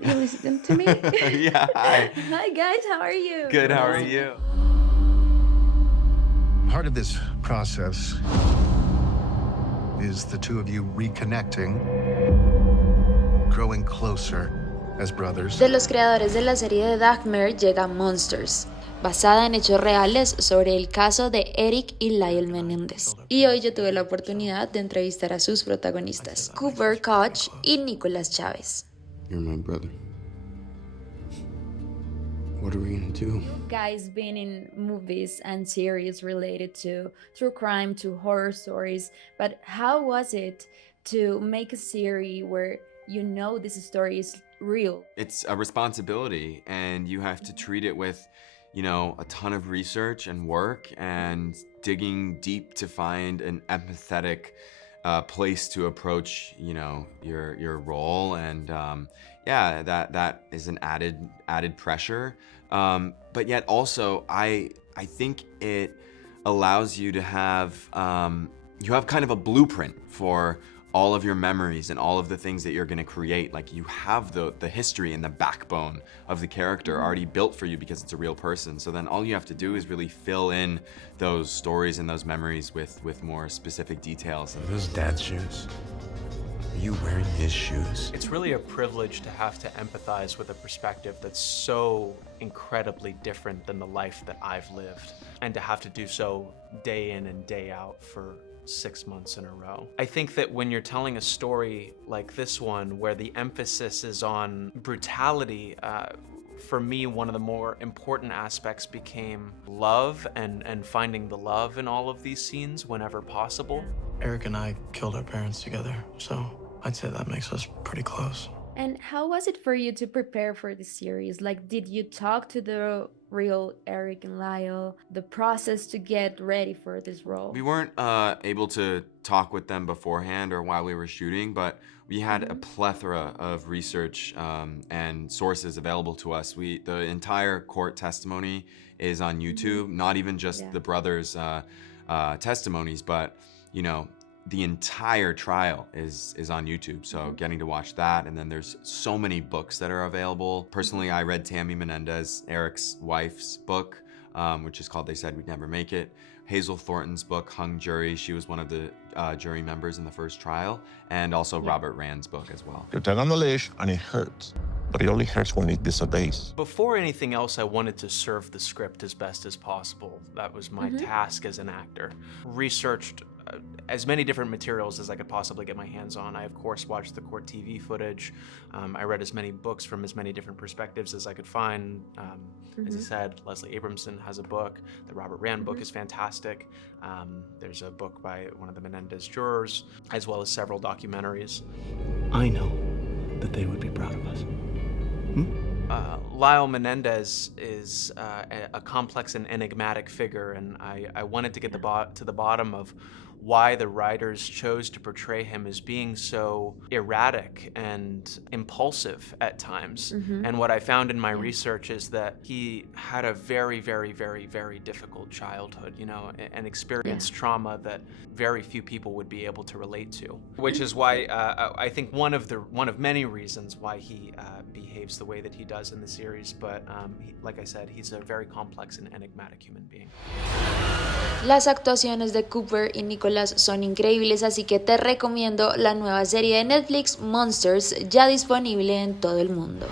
you listen to me? Yeah, hi. Hi guys, how are you? Good, how are you? Part of this process is the two of you reconnecting, growing closer as brothers. De los creadores de la serie de Dagmar llega Monsters, basada en hechos reales sobre el caso de Eric y Lyle Menéndez. Y hoy yo tuve la oportunidad de entrevistar a sus protagonistas, Cooper, Kosh y Nicolás Chavez. You're my brother. What are we gonna do? Guys been in movies and series related to true crime, to horror stories, but how was it to make a series where you know this story is real? It's a responsibility, and you have to treat it with, you know, a ton of research and work and digging deep to find an empathetic place to approach, you know, your role, and yeah, that is an added pressure, but yet also I think it allows you to have you have kind of a blueprint for all of your memories and all of the things that you're going to create. Like, you have the history and the backbone of the character already built for you because it's a real person. So then all you have to do is really fill in those stories and those memories with more specific details. Are those Dad's shoes? Are you wearing his shoes? It's really a privilege to have to empathize with a perspective that's so incredibly different than the life that I've lived, and to have to do so day in and day out for 6 months in a row. I think that when you're telling a story like this one, where the emphasis is on brutality, for me, one of the more important aspects became love and finding the love in all of these scenes whenever possible. Eric and I killed our parents together, so I'd say that makes us pretty close. And how was it for you to prepare for the series? Like, did you talk to the real Eric and Lyle, the process to get ready for this role? We weren't able to talk with them beforehand or while we were shooting, but we had a plethora of research and sources available to us. The entire court testimony is on YouTube, not even just the brothers' testimonies, but, you know, the entire trial is on YouTube, so getting to watch that. And then there's so many books that are available. Personally, I read Tammy Menendez, Eric's wife's book, which is called They Said We'd Never Make It. Hazel Thornton's book, Hung Jury. She was one of the jury members in the first trial. And also Robert Rand's book as well. You're tugging on the leash and it hurts, but it only hurts when it disobeys. Before anything else, I wanted to serve the script as best as possible. That was my task as an actor. Researched as many different materials as I could possibly get my hands on. I, of course, watched the court TV footage. I read as many books from as many different perspectives as I could find. As I said, Leslie Abramson has a book. The Robert Rand book is fantastic. There's a book by one of the Menendez jurors, as well as several documentaries. I know that they would be proud of us. Lyle Menendez is a complex and enigmatic figure, and I wanted to get to the bottom of why the writers chose to portray him as being so erratic and impulsive at times. And what I found in my research is that he had a very, very, very, very difficult childhood, you know, and experienced trauma that very few people would be able to relate to. Which is why I think one of many reasons why he behaves the way that he does in the series. But like I said, he's a very complex and enigmatic human being. Las actuaciones de Cooper y Nicolás son increíbles, así que te recomiendo la nueva serie de Netflix, Monsters, ya disponible en todo el mundo.